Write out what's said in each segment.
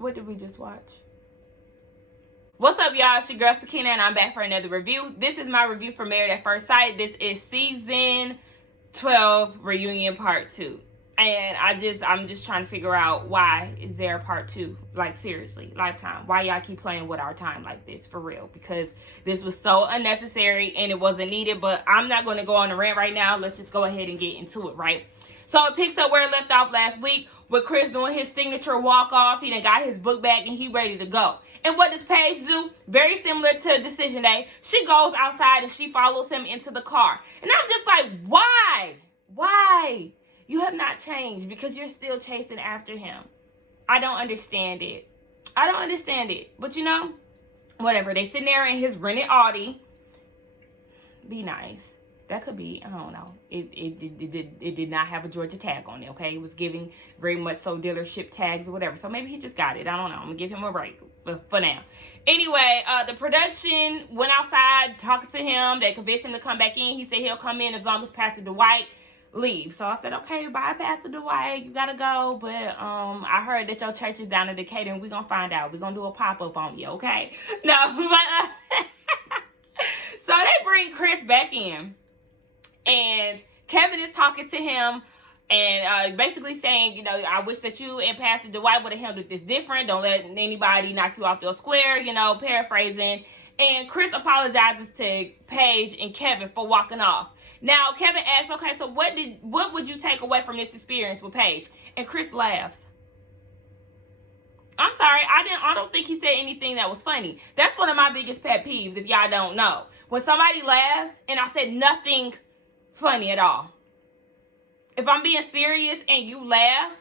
What did we just watch? What's up, y'all? It's your girl Sakina, and I'm back for another review. This is my review for Married at First Sight. This is season 12 reunion part 2. And I'm just trying to figure out, why is there a part 2? Like, seriously, Lifetime. Why y'all keep playing with our time like this, for real? Because this was so unnecessary and it wasn't needed. But I'm not going to go on a rant right now. Let's just go ahead and get into it, right? So it picks up where it left off last week with Chris doing his signature walk-off. He done got his book bag and he ready to go. And what does Paige do? Very similar to Decision Day. She goes outside and she follows him into the car. And I'm just like, why? Why? You have not changed because you're still chasing after him. I don't understand it. I don't understand it. But you know, whatever. They sitting there in his rented Audi. Be nice. That could be, I don't know. It did not have a Georgia tag on it, okay? It was giving very much so dealership tags or whatever. So maybe he just got it. I don't know. I'm going to give him a break for now. Anyway, the production went outside talking to him. They convinced him to come back in. He said he'll come in as long as Pastor Dwight leave. So I said, okay, bye, Pastor Dwight, you gotta go. But I heard that your church is down in Decatur, and we're gonna find out. We're gonna do a pop-up on you, okay? No, but so they bring Chris back in, and Kevin is talking to him and basically saying, you know, I wish that you and Pastor Dwight would have handled this different. Don't let anybody knock you off your square, you know, paraphrasing. And Chris apologizes to Paige and Kevin for walking off. Now, Kevin asks, okay, so what would you take away from this experience with Paige? And Chris laughs. I'm sorry, I don't think he said anything that was funny. That's one of my biggest pet peeves, if y'all don't know. When somebody laughs and I said nothing funny at all. If I'm being serious and you laugh,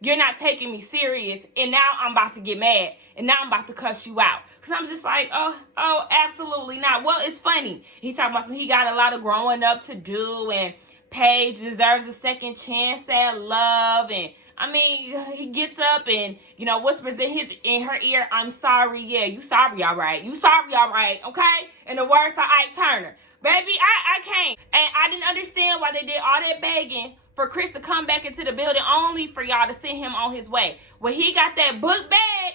you're not taking me serious, and now I'm about to get mad, and now I'm about to cuss you out. Because I'm just like, oh, absolutely not. Well, it's funny. He talking about he got a lot of growing up to do, and Paige deserves a second chance at love, and I mean, he gets up and, you know, whispers in her ear, I'm sorry. Yeah, you sorry, all right. You sorry, all right, okay? In the words of Ike Turner. Baby, I can't. And I didn't understand why they did all that begging for Chris to come back into the building only for y'all to send him on his way. When he got that book bag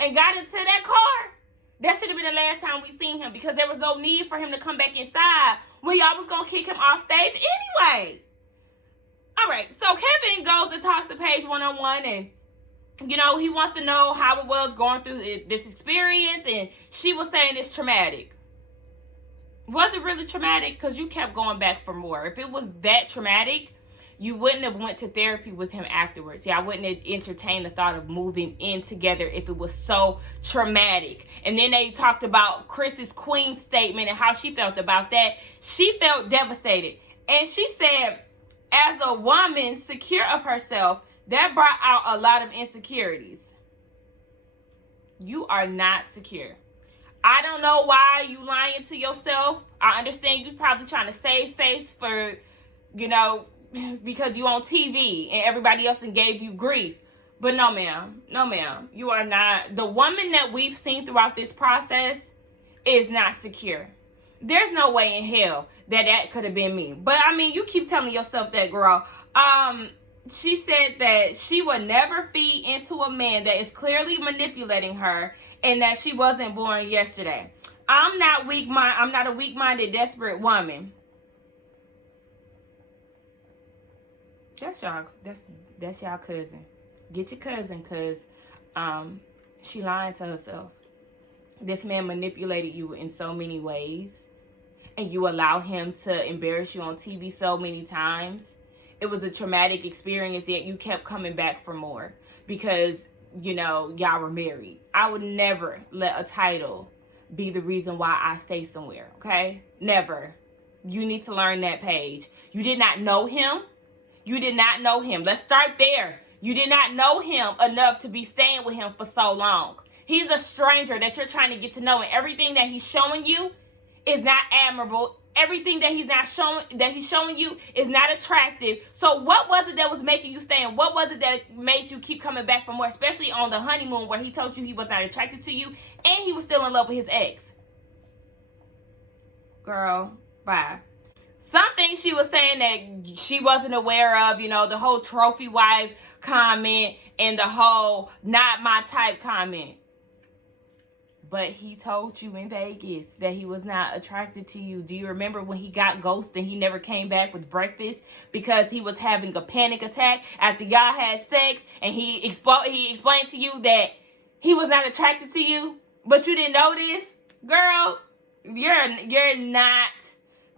and got into that car, that should have been the last time we seen him, because there was no need for him to come back inside when y'all was going to kick him off stage anyway. All right, so Kevin goes and talks to Paige one-on-one, and, you know, he wants to know how it was going through this experience, and she was saying it's traumatic. Was it really traumatic? Because you kept going back for more. If it was that traumatic, you wouldn't have went to therapy with him afterwards. Yeah, I wouldn't have entertained the thought of moving in together if it was so traumatic. And then they talked about Chris's queen statement and how she felt about that. She felt devastated. And she said, as a woman secure of herself, that brought out a lot of insecurities. You are not secure. I don't know why you lying to yourself. I understand you probably trying to save face for, you know, because you on TV and everybody else gave you grief. But no, ma'am. No, ma'am. You are not. The woman that we've seen throughout this process is not secure. There's no way in hell that could have been me. But, I mean, you keep telling yourself that, girl. She said that she would never feed into a man that is clearly manipulating her, and that she wasn't born yesterday. I'm not a weak-minded, desperate woman. That's y'all cousin. Get your cousin, because she lying to herself. This man manipulated you in so many ways, and you allow him to embarrass you on TV so many times. It was a traumatic experience, yet you kept coming back for more because, you know, y'all were married. I would never let a title be the reason why I stay somewhere, okay? Never. You need to learn that, Paige. You did not know him. You did not know him. Let's start there. You did not know him enough to be staying with him for so long. He's a stranger that you're trying to get to know, and everything that he's showing you is not admirable. Everything that he's showing you is not attractive. So what was it that was making you stay, and what was it that made you keep coming back for more, especially on the honeymoon where he told you he was not attracted to you and he was still in love with his ex? Girl, bye. something she was saying that she wasn't aware of, you know, the whole trophy wife comment and the whole not my type comment. But he told you in Vegas that he was not attracted to you. Do you remember when he got ghosted and he never came back with breakfast because he was having a panic attack after y'all had sex, and he explained to you that he was not attracted to you, but you didn't know this? Girl, you're not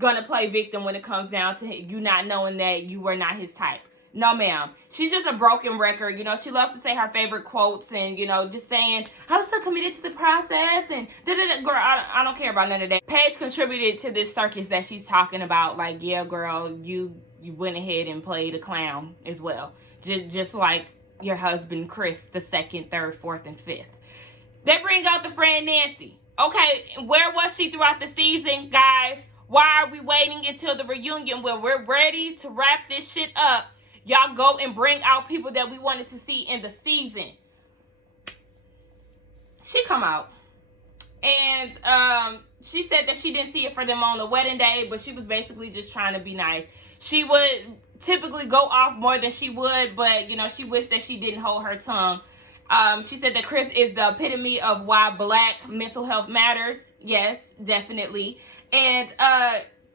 gonna play victim when it comes down to you not knowing that you were not his type. No, ma'am. She's just a broken record. You know, she loves to say her favorite quotes and, you know, just saying, I'm so committed to the process and da-da-da. Girl, I don't care about none of that. Paige contributed to this circus that she's talking about. Like, yeah, girl, you went ahead and played a clown as well. Just like your husband, Chris, the 2nd, 3rd, 4th, and 5th. They bring out the friend Nancy. Okay, where was she throughout the season, guys? Why are we waiting until the reunion when we're ready to wrap this shit up? Y'all go and bring out people that we wanted to see in the season. She come out and she said that she didn't see it for them on the wedding day, but she was basically just trying to be nice. She would typically go off more than she would, but, you know, she wished that she didn't hold her tongue. She said that Chris is the epitome of why Black mental health matters. Yes, definitely. And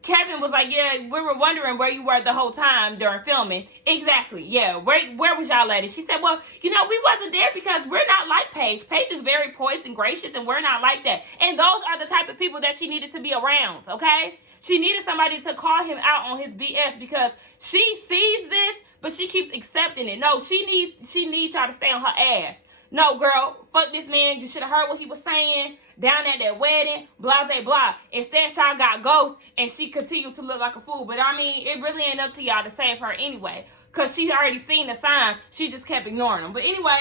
Kevin was like, yeah, we were wondering where you were the whole time during filming. Exactly, yeah. Where was y'all at? And she said, well, you know, we wasn't there because we're not like Paige. Paige is very poised and gracious, and we're not like that. And those are the type of people that she needed to be around, okay? She needed somebody to call him out on his BS because she sees this, but she keeps accepting it. No, she needs y'all to stay on her ass. No, girl, fuck this man. You should have heard what he was saying down at that wedding, blah, blah, blah. Instead, y'all got ghost, and she continued to look like a fool. But, I mean, it really ain't up to y'all to save her anyway, because she's already seen the signs. She just kept ignoring them. But anyway,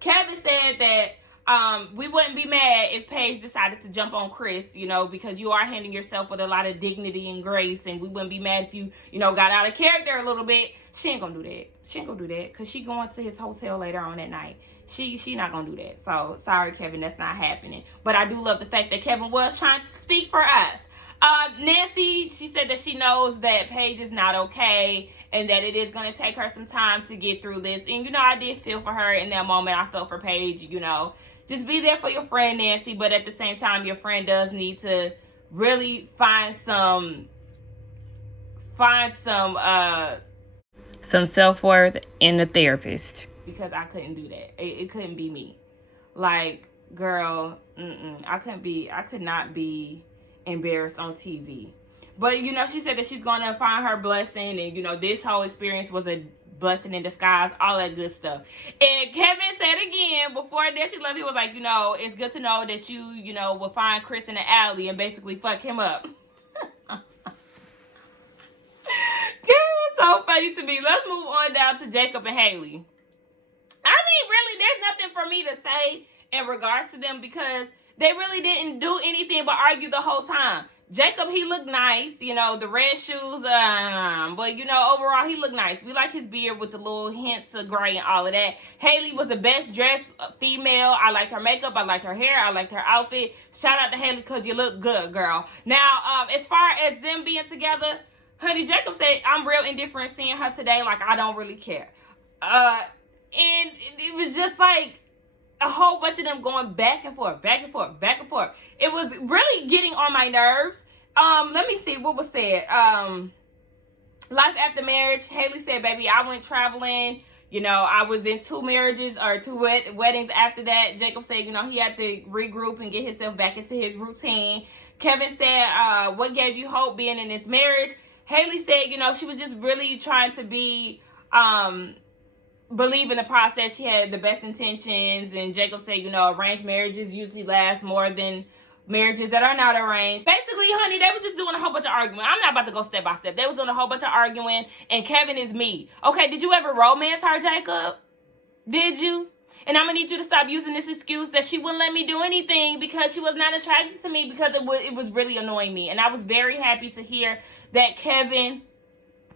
Kevin said that we wouldn't be mad if Paige decided to jump on Chris, you know, because you are handling yourself with a lot of dignity and grace, and we wouldn't be mad if you know, got out of character a little bit. She ain't gonna do that. She ain't gonna do that because she going to his hotel later on that night. She not gonna do that. So, sorry, Kevin, that's not happening. But I do love the fact that Kevin was trying to speak for us. Nancy, she said that she knows that Paige is not okay and that it is going to take her some time to get through this. And, you know, I did feel for her in that moment. I felt for Paige, you know. Just be there for your friend, Nancy. But at the same time, your friend does need to really find some self-worth in a therapist. Because I couldn't do that. It couldn't be me. Like, girl, I could not be embarrassed on TV. But, you know, she said that she's going to find her blessing, and, you know, this whole experience was a blessing in disguise, all that good stuff. And Kevin said again, before Nancy left, he was like, you know, it's good to know that you know, will find Chris in the alley and basically fuck him up. Kevin was so funny to me. Let's move on down to Jacob and Hayley. I mean, really, there's nothing for me to say in regards to them because they really didn't do anything but argue the whole time. Jacob, he looked nice, you know, the red shoes, but, you know, overall, he looked nice. We like his beard with the little hints of gray and all of that. Hayley was the best dressed female. I liked her makeup. I liked her hair. I liked her outfit. Shout out to Hayley because you look good, girl. Now, as far as them being together, honey, Jacob said, I'm real indifferent seeing her today. Like, I don't really care. And it was just like a whole bunch of them going back and forth, back and forth, back and forth. It was really getting on my nerves. Let me see what was said. Life after marriage, Hayley said, baby, I went traveling. You know, I was in 2 marriages or 2 weddings after that. Jacob said, you know, he had to regroup and get himself back into his routine. Kevin said, what gave you hope being in this marriage? Hayley said, you know, she was just really trying to be, believe in the process. She had the best intentions. And Jacob said, you know, arranged marriages usually last more than marriages that are not arranged. Basically, honey, they was just doing a whole bunch of arguing. I'm not about to go step by step. They was doing a whole bunch of arguing, and Kevin is me. Okay, did you ever romance her, Jacob? Did you? And I'm gonna need you to stop using this excuse that she wouldn't let me do anything because she was not attracted to me because it was really annoying me. And I was very happy to hear that Kevin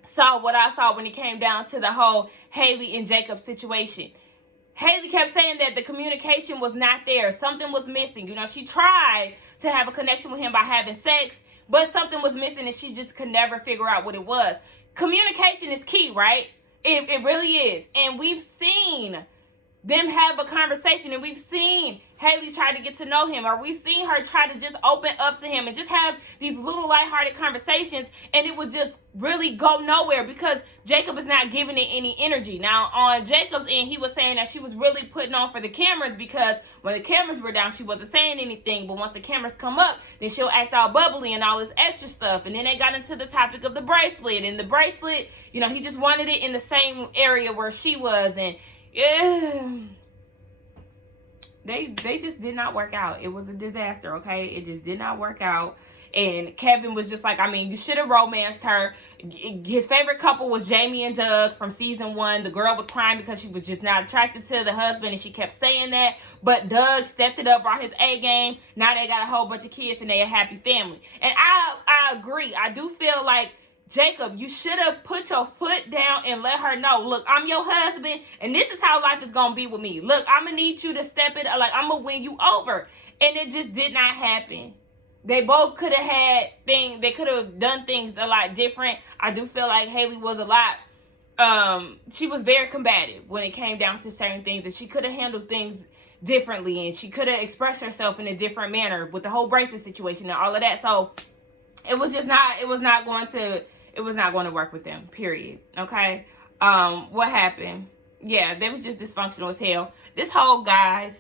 saw what I saw when it came down to the whole Hayley and Jacob situation. Hayley kept saying that the communication was not there. Something was missing. You know, she tried to have a connection with him by having sex, but something was missing and she just could never figure out what it was. Communication is key, right? It really is. And we've seen them have a conversation, and we've seen Hayley try to get to know him, or we've seen her try to just open up to him and just have these little lighthearted conversations, and it would just really go nowhere because Jacob is not giving it any energy. Now, on Jacob's end, he was saying that she was really putting on for the cameras because when the cameras were down, she wasn't saying anything, but once the cameras come up, then she'll act all bubbly and all this extra stuff. And then they got into the topic of the bracelet, and the bracelet, you know, he just wanted it in the same area where she was, and yeah, they just did not work out. It was a disaster, okay? It just did not work out. And Kevin was just like, I mean, you should have romanced her. His favorite couple was Jamie and Doug from season 1. The girl was crying because she was just not attracted to the husband, and she kept saying that. But Doug stepped it up, brought his A game. Now they got a whole bunch of kids, and they a happy family. And I agree. I do feel like, Jacob, you should have put your foot down and let her know, look, I'm your husband, and this is how life is going to be with me. Look, I'm going to need you to step it, like, I'm going to win you over. And it just did not happen. They both could have had things, they could have done things a lot different. I do feel like Hayley was a lot, she was very combative when it came down to certain things, and she could have handled things differently, and she could have expressed herself in a different manner with the whole bracelet situation and all of that. So it was just not, it was not going to work with them, period. Okay. What happened? Yeah, they was just dysfunctional as hell. This whole guys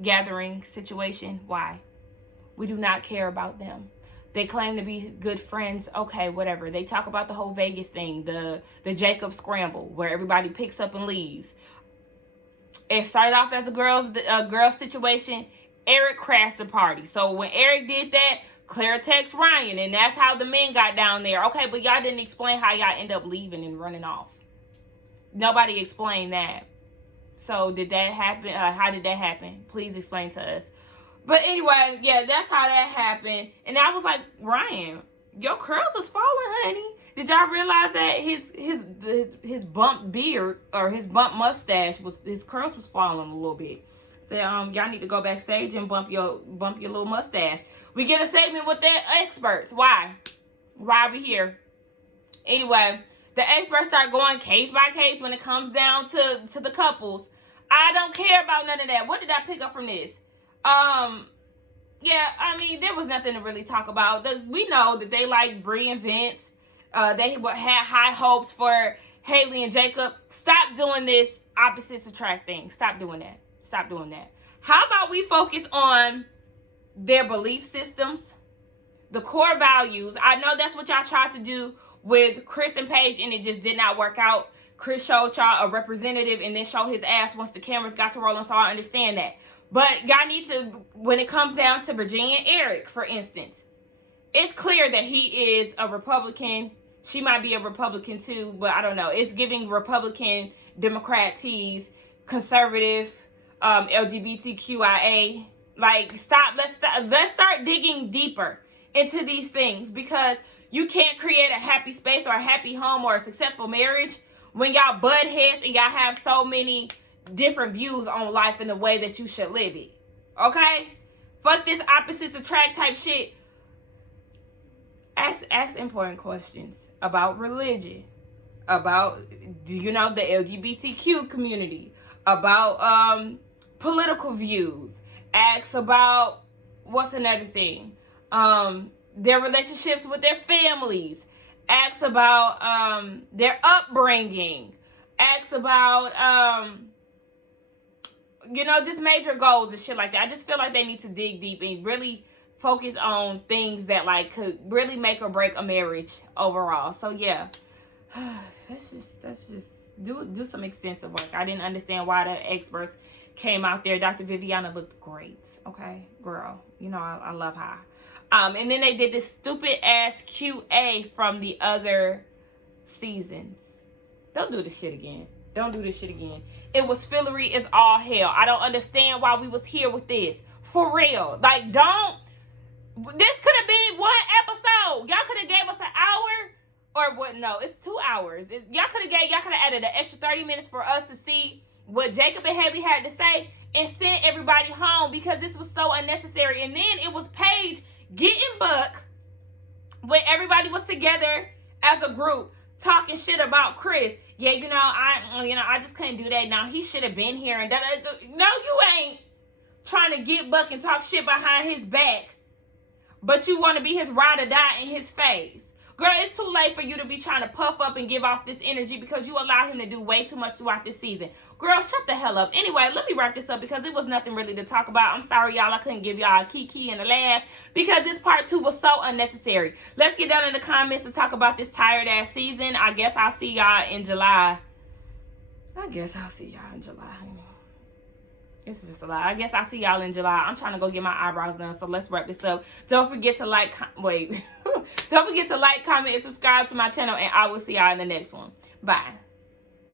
gathering situation, why? We do not care about them. They claim to be good friends. Okay, whatever. They talk about the whole Vegas thing, the Jacob scramble, where everybody picks up and leaves. It started off as a girls situation. Eric crashed the party. So when Eric did that, Claire texts Ryan, and that's how the men got down there. Okay, but y'all didn't explain how y'all end up leaving and running off. Nobody explained that. So did that happen? How did that happen? Please explain to us. But anyway, yeah, that's how that happened. And I was like, Ryan, your curls is falling, honey. Did y'all realize that his bump beard or his bump mustache his curls was falling a little bit? So y'all need to go backstage and bump your little mustache. We get a segment with the experts. Why are we here? Anyway, the experts start going case by case when it comes down to the couples. I don't care about none of that. What did I pick up from this? Yeah, I mean, there was nothing to really talk about. We know that they like Bree and Vince. They had high hopes for Hayley and Jacob. Stop doing this opposites attract thing. Stop doing that. Stop doing that. How about we focus on their belief systems, the core values? I know that's what y'all tried to do with Chris and Paige, and it just did not work out. Chris showed y'all a representative and then showed his ass once the cameras got to rolling, so I understand that. But y'all need to, when it comes down to Virginia and Eric, for instance, it's clear that he is a Republican. She might be a Republican too, but I don't know. It's giving Republican, Democrat tease, conservative, LGBTQIA. Like, stop. Let's start digging deeper into these things, because you can't create a happy space or a happy home or a successful marriage when y'all butt heads and y'all have so many different views on life and the way that you should live it. Okay? Fuck this opposites attract type shit. Ask important questions about religion, about, you know, the LGBTQ community, about political views. Ask about, what's another thing? Their relationships with their families. Ask about their upbringing. Ask about you know, just major goals and shit like that. I just feel like they need to dig deep and really focus on things that like could really make or break a marriage overall. So yeah, let's just do some extensive work. I didn't understand why the experts came out there. Dr. Viviana looked great. Okay, girl, you know I love her. And then they did this stupid ass QA from the other seasons. Don't do this shit again. Don't do this shit again. It was fillery as all hell. I don't understand why we was here with this. For real. Like, don't. This could have been one episode. Y'all could have gave us an hour. Or what? No, it's 2 hours. Y'all could have added an extra 30 minutes for us to see what Jacob and Hayley had to say and sent everybody home, because this was so unnecessary. And then it was Paige getting Buck when everybody was together as a group talking shit about Chris. Yeah, I just couldn't do that. Now he should have been here and no, you ain't trying to get Buck and talk shit behind his back, but you want to be his ride or die in his face. Girl, it's too late for you to be trying to puff up and give off this energy because you allow him to do way too much throughout this season. Girl, shut the hell up. Anyway, let me wrap this up because it was nothing really to talk about. I'm sorry, y'all. I couldn't give y'all a kiki and a laugh because this part 2 was so unnecessary. Let's get down in the comments and talk about this tired-ass season. I guess I'll see y'all in July. It's just a lot. I guess I'll see y'all in July. I'm trying to go get my eyebrows done, so let's wrap this up. Don't forget to like, Don't forget to like, comment, and subscribe to my channel, and I will see y'all in the next one. Bye.